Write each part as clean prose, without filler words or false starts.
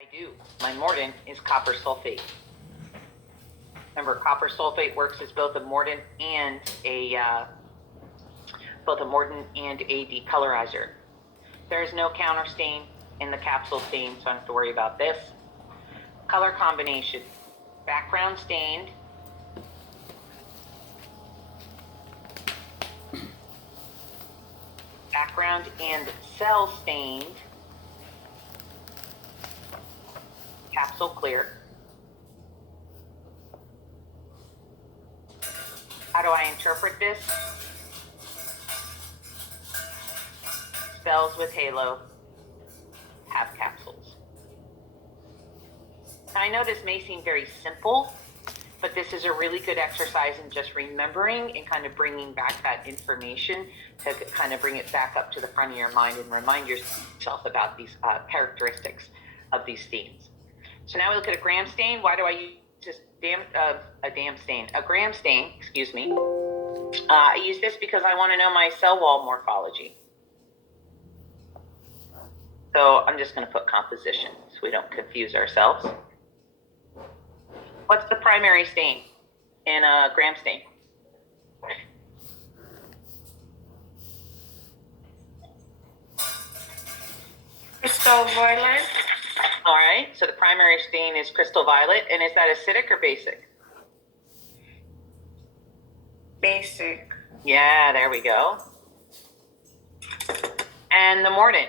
I do. My mordant is copper sulfate. Remember, copper sulfate works as both a mordant and a decolorizer. There is no counter stain in the capsule stain, so I don't have to worry about this. Color combination: background stained, background and cell stained, capsule clear. How do I interpret this? Cells with halo have capsules. Now, I know this may seem very simple, but this is a really good exercise in just remembering and kind of bringing back that information to kind of bring it back up to the front of your mind and remind yourself about these characteristics of these stains. So now we look at a gram stain. Why do I use this a gram stain, excuse me. I use this because I want to know my cell wall morphology. So I'm just going to put composition so we don't confuse ourselves. What's the primary stain in a gram stain? Crystal violet. All right, so the primary stain is crystal violet, and is that acidic or basic? Basic. Yeah, there we go. And the mordant.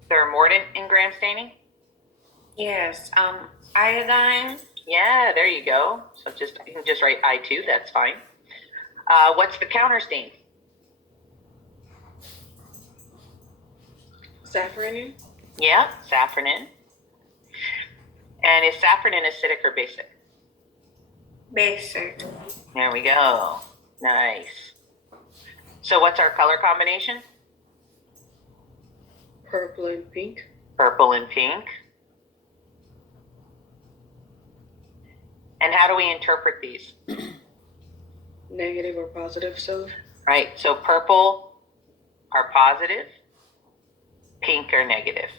Is there a mordant in gram staining? Yes. Iodine. Yeah, there you go. So you can just write I2, that's fine. What's the counter stain? Safranin. Yeah, safranin. And is safranin acidic or basic? Basic. There we go. Nice. So what's our color combination? Purple and pink. Purple and pink. And how do we interpret these? Negative or positive cells. Right, so purple are positive, pink are negative.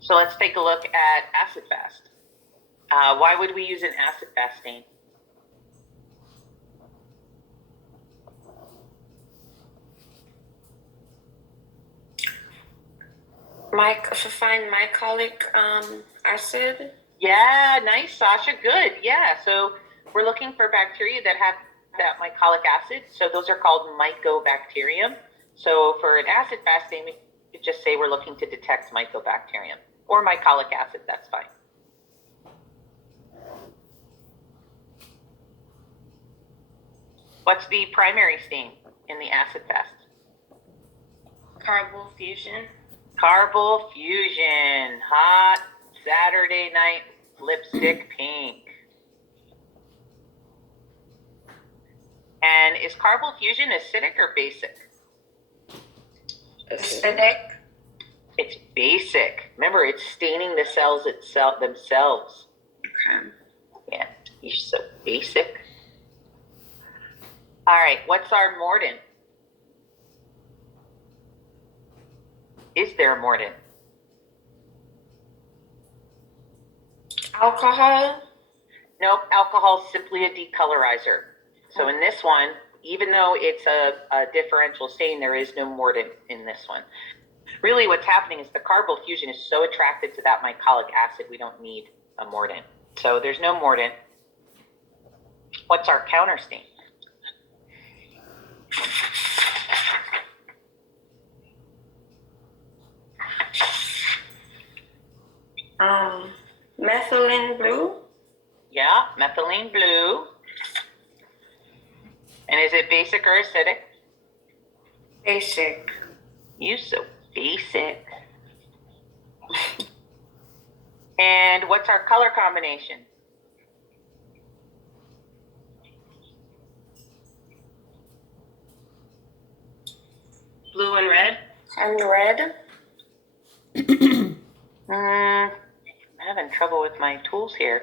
So let's take a look at acid fast. Why would we use an acid fast stain? Find mycolic acid. Yeah, nice, Sasha. Good. Yeah, so we're looking for bacteria that have that mycolic acid. So those are called mycobacterium. So for an acid fast stain, we could just say we're looking to detect mycobacterium or mycolic acid. That's fine. What's the primary stain in the acid fast? Carbonyl fusion. Carbonyl fusion. Hot Saturday night lipstick pink. And is carbonyl fusion acidic or basic? Acidic. It's basic. Remember, it's staining the cells themselves. Okay. Yeah, you're so basic. All right, what's our mordant? Is there a mordant? Alcohol. Nope, alcohol is simply a decolorizer. So in this one, even though it's a differential stain, there is no mordant in this one. Really what's happening is the carbonyl fusion is so attracted to that mycolic acid, we don't need a mordant. So there's no mordant. What's our counter stain? Methylene blue. Yeah, methylene blue. And is it basic or acidic? Basic. You so basic. And what's our color combination? Blue and red. And red. I'm having trouble with my tools here.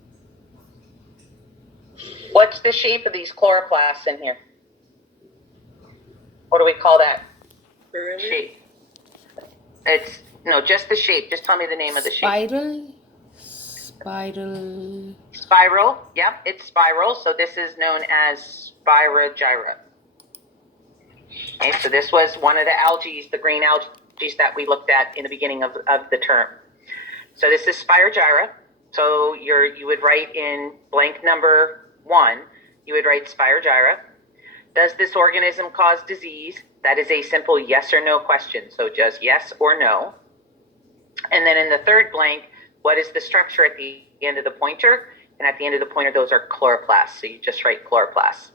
What's the shape of these chloroplasts in here? What do we call that shape? It's, no, just the shape. Just tell me the name of the shape. Spiral. Yep, it's spiral. So this is known as spirogyra. Okay, so this was one of the algae, the green algae that we looked at in the beginning of the term. So this is spirogyra. So you would write in blank number 1, you would write spirogyra. Does this organism cause disease? That is a simple yes or no question. So just yes or no. And then in the third blank, what is the structure at the end of the pointer? And at the end of the pointer, those are chloroplasts. So you just write chloroplasts.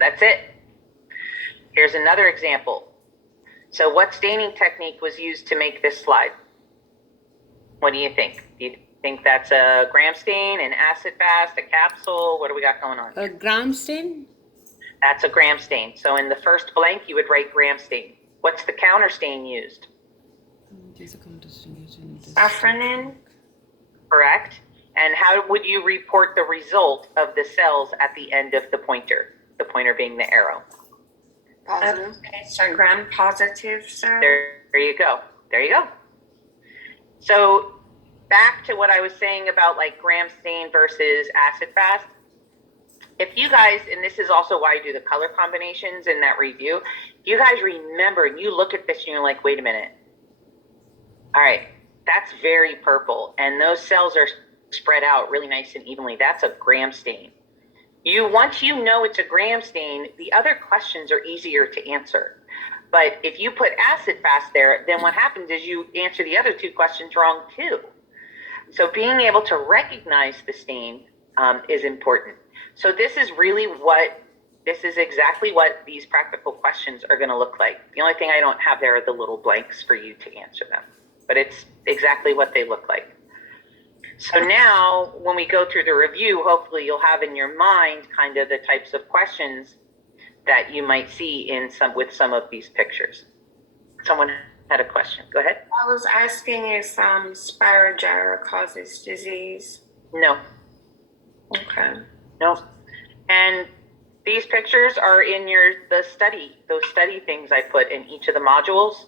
That's it. Here's another example. So what staining technique was used to make this slide? What do you think? Do you think that's a gram stain, an acid fast, a capsule? What do we got going on? A gram stain? That's a gram stain. So in the first blank, you would write gram stain. What's the counter stain used? Safranin. Correct. And how would you report the result of the cells at the end of the pointer being the arrow? Positive. It's a gram positive, sir. There you go. There you go. So back to what I was saying about like gram stain versus acid fast. If you guys, and this is also why I do the color combinations in that review, if you guys remember and you look at this and you're like, wait a minute. All right, that's very purple. And those cells are spread out really nice and evenly. That's a gram stain. Once you know it's a gram stain, the other questions are easier to answer. But if you put acid fast there, then what happens is you answer the other 2 questions wrong too. So being able to recognize the stain is important. So this is exactly what these practical questions are going to look like. The only thing I don't have there are the little blanks for you to answer them, but it's exactly what they look like. So now when we go through the review, hopefully you'll have in your mind kind of the types of questions that you might see with some of these pictures. Someone had a question. Go ahead. I was asking if spirogyra causes disease. No. Okay. No. And these pictures are in those study things I put in each of the modules.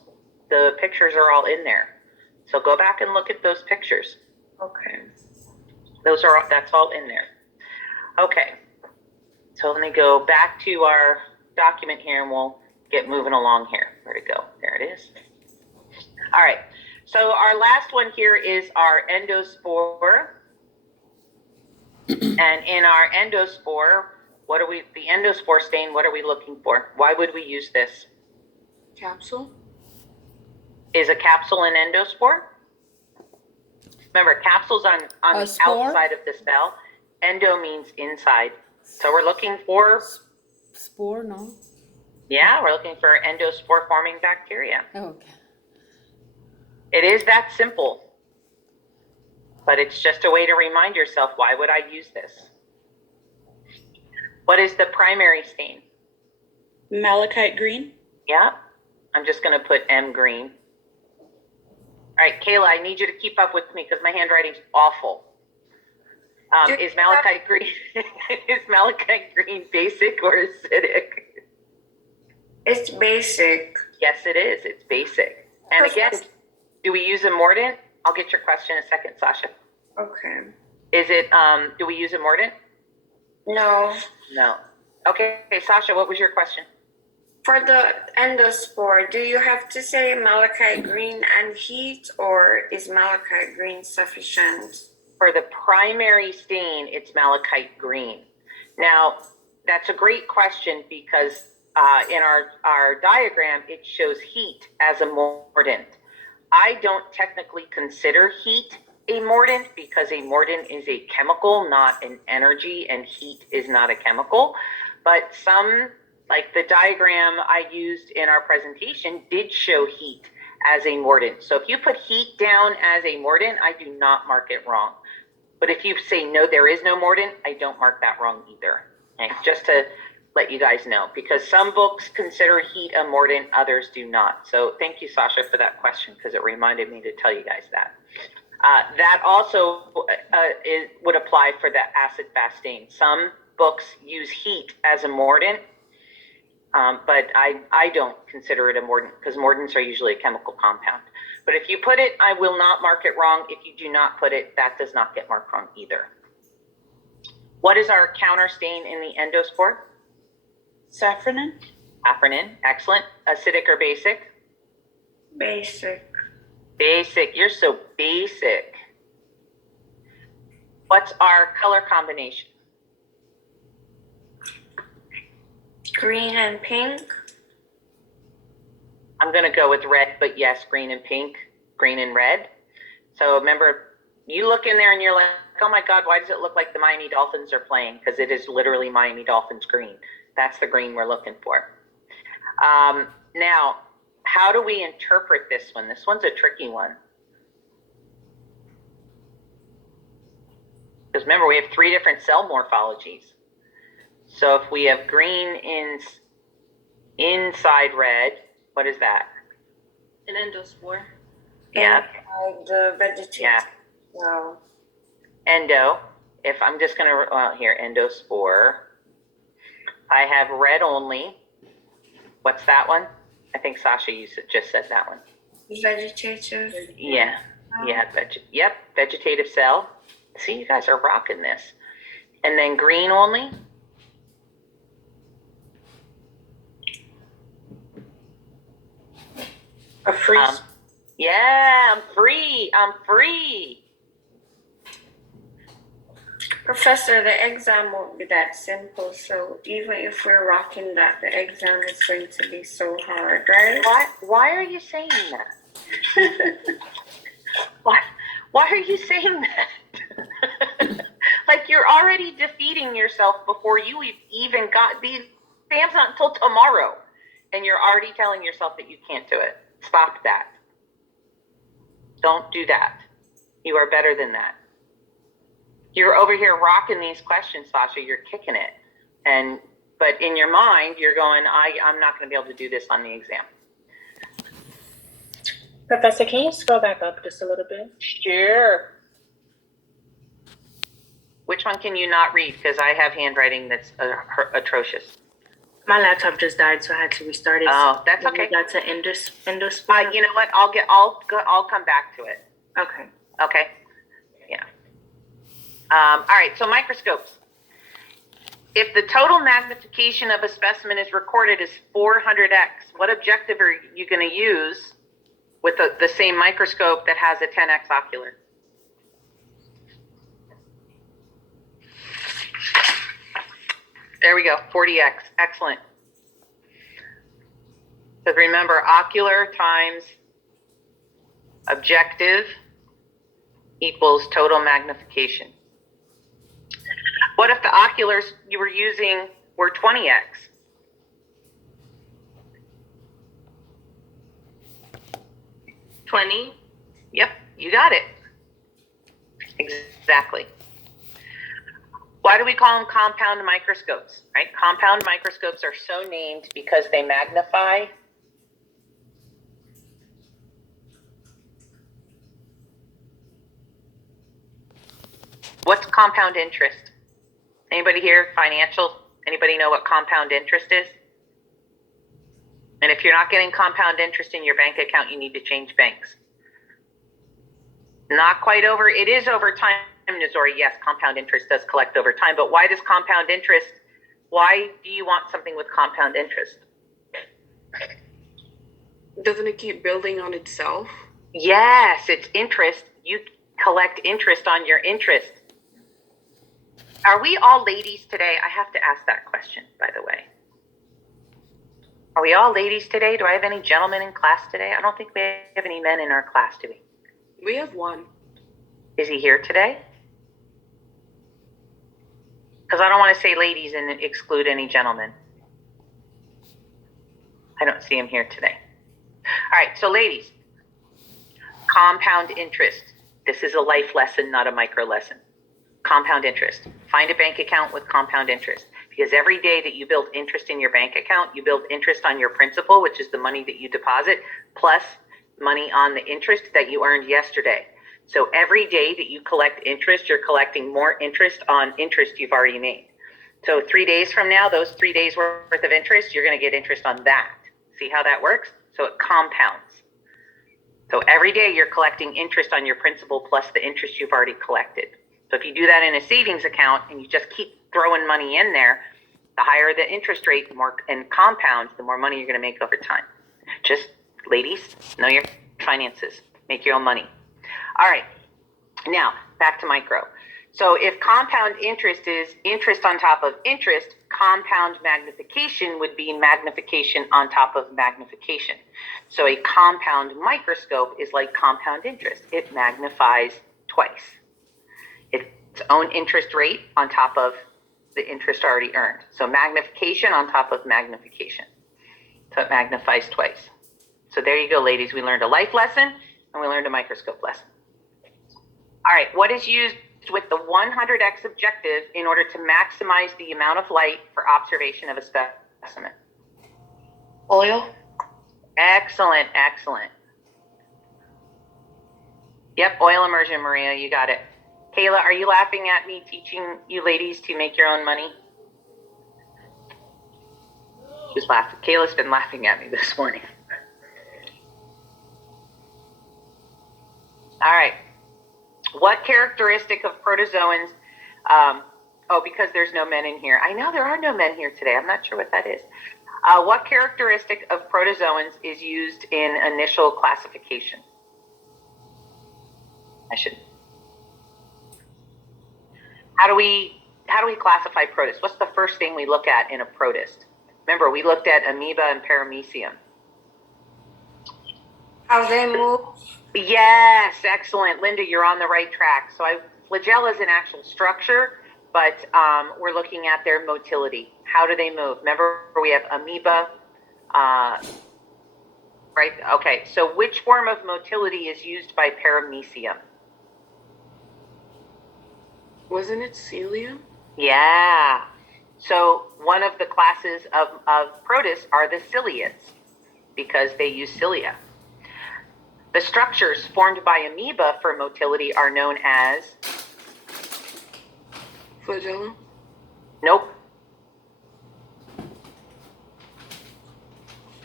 The pictures are all in there. So go back and look at those pictures. Okay. That's all in there. Okay. So let me go back to our document here and we'll get moving along here. Where'd it go? There it is. All right. So our last one here is our endospore. And in our endospore, the endospore stain, what are we looking for? Why would we use this? Capsule? Is a capsule an endospore? Remember, capsule's on the spore? outside of the cell. Endo means inside. So we're looking for... Spore, no? Yeah, we're looking for endospore forming bacteria. Okay. It is that simple. But it's just a way to remind yourself, why would I use this? What is the primary stain? Malachite green? Yeah, I'm just going to put M green. All right, Kayla, I need you to keep up with me because my handwriting's awful. Is malachite green basic or acidic? It's basic. Yes, it is. It's basic. And again, do we use a mordant? I'll get your question in a second, Sasha. Okay. Is it, do we use a mordant? No. No. Okay, Sasha, what was your question? For the endospore, do you have to say malachite green and heat, or is malachite green sufficient? For the primary stain, it's malachite green. Now, that's a great question because in our diagram, it shows heat as a mordant. I don't technically consider heat a mordant because a mordant is a chemical, not an energy, and heat is not a chemical. But like the diagram I used in our presentation, did show heat as a mordant. So if you put heat down as a mordant, I do not mark it wrong. But if you say, no, there is no mordant, I don't mark that wrong either. Okay? Just to let you guys know, because some books consider heat a mordant, others do not. So thank you, Sasha, for that question, because it reminded me to tell you guys that. That also would apply for the acid fast stain. Some books use heat as a mordant, but I don't consider it a mordant because mordants are usually a chemical compound. But if you put it, I will not mark it wrong. If you do not put it, that does not get marked wrong either. What is our counter stain in the endospore? Safranin? Safranin, excellent. Acidic or basic? Basic. Basic, you're so basic. What's our color combination? Green and pink. I'm gonna go with red, but yes, green and pink, green and red. So remember, you look in there and you're like, oh my God, why does it look like the Miami Dolphins are playing? Because it is literally Miami Dolphins green. That's the green we're looking for. Now, how do we interpret this one? This one's a tricky one. Because remember, we have 3 different cell morphologies. So if we have green inside red, what is that? An endospore. Yeah. Inside the vegetative. Yeah. So, Endo. If I'm just going to, here, endospore. I have red only. What's that one? I think Sasha just said that one. vegetative. Yeah. Yeah. Yep. Vegetative cell. See, you guys are rocking this. And then green only. A free. Yeah, I'm free. I'm free. Professor, the exam won't be that simple. So even if we're rocking that, the exam is going to be so hard, right? Why are you saying that? Why are you saying that? Like you're already defeating yourself before you even got these exams not until tomorrow, and you're already telling yourself that you can't do it. Stop that. Don't do that. You are better than that. You're over here rocking these questions, Sasha. You're kicking it, but in your mind, you're going, I'm not going to be able to do this on the exam. Professor, can you scroll back up just a little bit? Sure. Which one can you not read? Because I have handwriting that's atrocious. My laptop just died, so I had to restart it. Oh, that's When okay. we got to Endospore. You know what? I'll come back to it. Okay. Okay. Yeah. All right. So microscopes. If the total magnification of a specimen is recorded as 400x, what objective are you going to use with the same microscope that has a 10x ocular? There we go, 40x, excellent. Because remember, ocular times objective equals total magnification. What if the oculars you were using were 20x? Yep, you got it. Exactly. Why do we call them compound microscopes, right? Compound microscopes are so named because they magnify what's compound interest? Anybody here, financial? Anybody know what compound interest is? And if you're not getting compound interest in your bank account, you need to change banks. Not quite over. It is over time, Nizori. Yes, compound interest does collect over time. But why does compound interest, why do you want something with compound interest? Doesn't it keep building on itself? Yes, it's interest. You collect interest on your interest. Are we all ladies today? I have to ask that question, by the way. Are we all ladies today? Do I have any gentlemen in class today? I don't think we have any men in our class, do we? We have one. Is he here today? Because I don't want to say ladies and exclude any gentlemen. I don't see him here today. All right, so ladies, compound interest. This is a life lesson, not a micro lesson. Compound interest. Find a bank account with compound interest. Because every day that you build interest in your bank account, you build interest on your principal, which is the money that you deposit, plus money on the interest that you earned yesterday. So every day that you collect interest, you're collecting more interest on interest you've already made. So 3 days from now, those 3 days worth of interest, you're going to get interest on that. See how that works? So it compounds. So every day you're collecting interest on your principal plus the interest you've already collected. So if you do that in a savings account and you just keep throwing money in there, the higher the interest rate, the more and compounds, the more money you're going to make over time. Just ladies, know your finances. Make your own money. All right. Now, back to micro. So if compound interest is interest on top of interest, compound magnification would be magnification on top of magnification. So a compound microscope is like compound interest. It magnifies twice. Its own interest rate on top of the interest already earned. So magnification on top of magnification. So it magnifies twice. So there you go, ladies. We learned a life lesson and we learned a microscope lesson. All right, what is used with the 100x objective in order to maximize the amount of light for observation of a specimen? Oil? Excellent, excellent. Yep, oil immersion, Maria, you got it. Kayla, are you laughing at me teaching you ladies to make your own money? She's laughing. Kayla's been laughing at me this morning. All right. What characteristic of protozoans, because there's no men in here. I know there are no men here today. I'm not sure what that is. What characteristic of protozoans is used in initial classification? How do we classify protists? What's the first thing we look at in a protist? Remember, we looked at amoeba and paramecium. How they move? Yes, excellent. Linda, you're on the right track. So flagella is an actual structure, but we're looking at their motility. How do they move? Remember, we have amoeba, right? Okay, so which form of motility is used by paramecium? Wasn't it celium? Yeah. So one of the classes of protists are the ciliates because they use cilia. The structures formed by amoeba for motility are known as? Flagellum? Nope.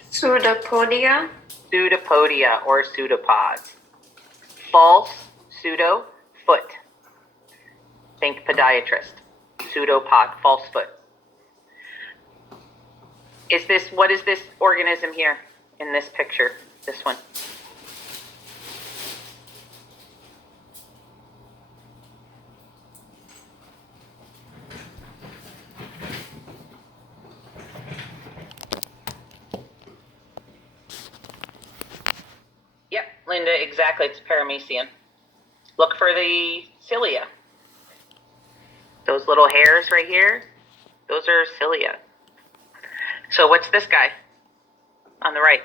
Pseudopodia? Pseudopodia or pseudopods. False, pseudo, foot. Think podiatrist. Pseudopod, false foot. What is this organism here in this picture? This one. Yep, Linda, exactly. It's paramecium. Look for the cilia. Those little hairs right here, those are cilia. So what's this guy on the right?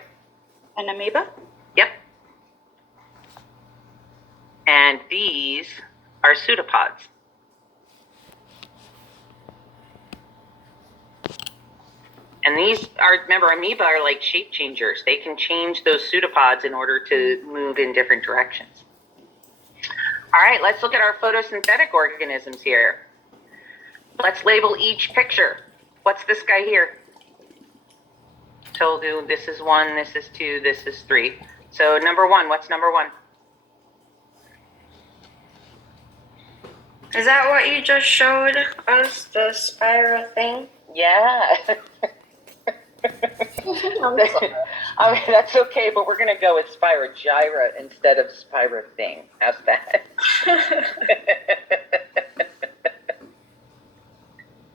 An amoeba? Yep. And these are pseudopods. And these are, remember, amoeba are like shape changers. They can change those pseudopods in order to move in different directions. All right, let's look at our photosynthetic organisms here. Let's label each picture. What's this guy here? Told you this is 1, this is 2, this is 3. So number 1, what's number 1? Is that what you just showed us, the spiral thing? Yeah. I mean, that's okay, but we're going to go with Spirogyra instead of Spirothing. How's that?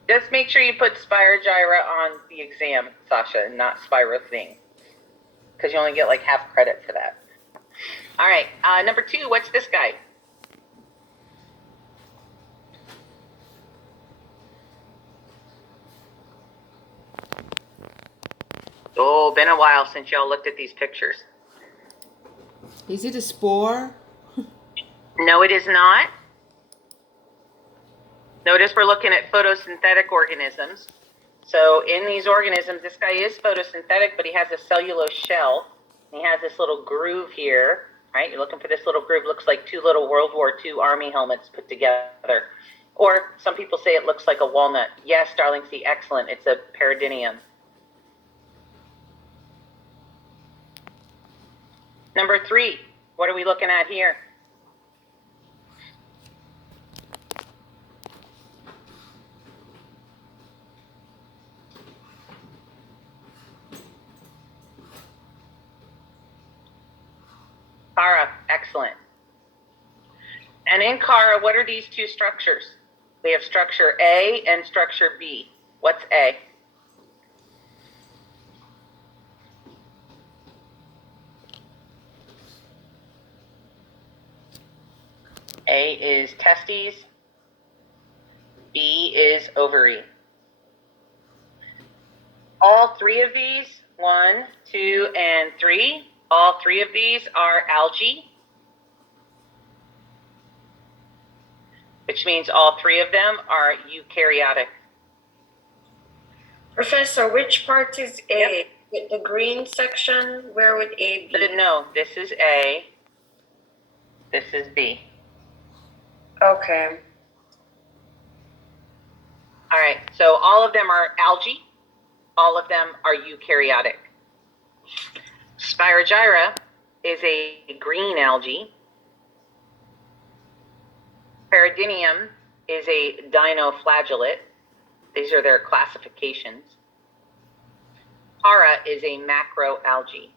Just make sure you put Spirogyra on the exam, Sasha, and not Spirothing, because you only get like half credit for that. All right, number 2, what's this guy? Oh, been a while since y'all looked at these pictures. Is it a spore? No, it is not. Notice we're looking at photosynthetic organisms. So in these organisms, this guy is photosynthetic, but he has a cellulose shell. He has this little groove here, right? You're looking for this little groove. Looks like 2 little World War II Army helmets put together. Or some people say it looks like a walnut. Yes, darling C, excellent. It's a peridinium. Number 3, what are we looking at here? Kara, excellent. And in Kara, what are these two structures? We have structure A and structure B. What's A? A is testes. B is ovary. All 3 of these, 1, 2, and 3, all 3 of these are algae, which means all 3 of them are eukaryotic. Professor, which part is A? With the green section, where would A be? No, this is A, this is B. Okay. All right, so all of them are algae, all of them are eukaryotic. Spirogyra is a green algae. Peridinium is a dinoflagellate. These are their classifications. Para is a macroalgae.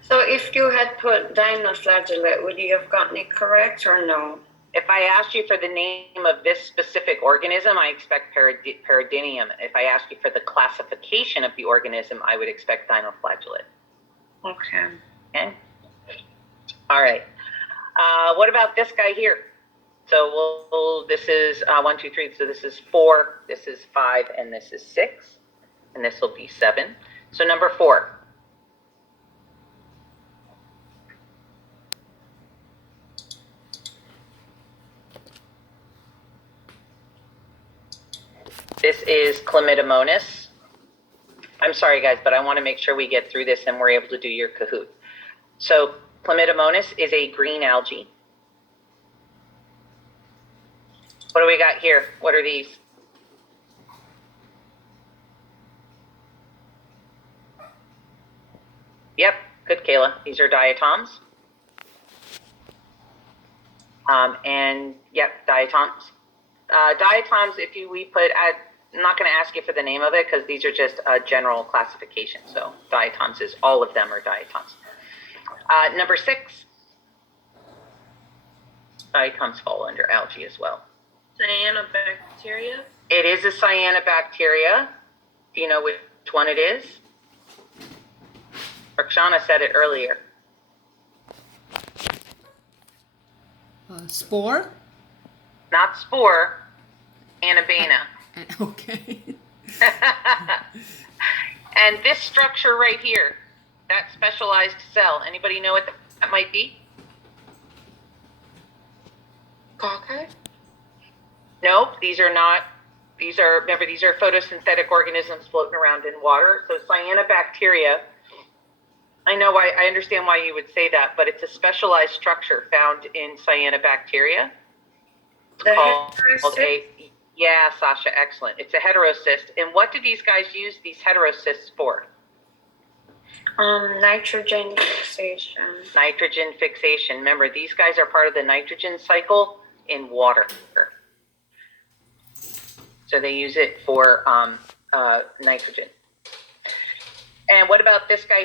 So if you had put dinoflagellate, would you have gotten it correct or no? If I asked you for the name of this specific organism, I expect peridinium. If I asked you for the classification of the organism, I would expect dinoflagellate. Okay. Okay. All right. What about this guy here? So this is 1, 2, 3. So this is 4, this is 5, and this is 6, and this will be 7. So number 4. This is Chlamydomonas. I'm sorry, guys, but I want to make sure we get through this and we're able to do your Kahoot. So Chlamydomonas is a green algae. What do we got here? What are these? Yep, good, Kayla. These are diatoms. And yep, diatoms. Diatoms, I'm not going to ask you for the name of it because these are just a general classification. So diatoms is all of them are diatoms. Number 6, diatoms fall under algae as well. Cyanobacteria? It is a cyanobacteria. Do you know which one it is? Rakshana said it earlier. Spore? Not spore, Anabana. Okay. And this structure right here, that specialized cell, anybody know what that might be? Caucae? Nope, these are not. Remember, these are photosynthetic organisms floating around in water. So cyanobacteria, I understand why you would say that, but it's a specialized structure found in cyanobacteria. Yeah, Sasha, excellent. It's a heterocyst. And what do these guys use these heterocysts for? Nitrogen fixation. Nitrogen fixation. Remember, these guys are part of the nitrogen cycle in water. So they use it for nitrogen. And what about this guy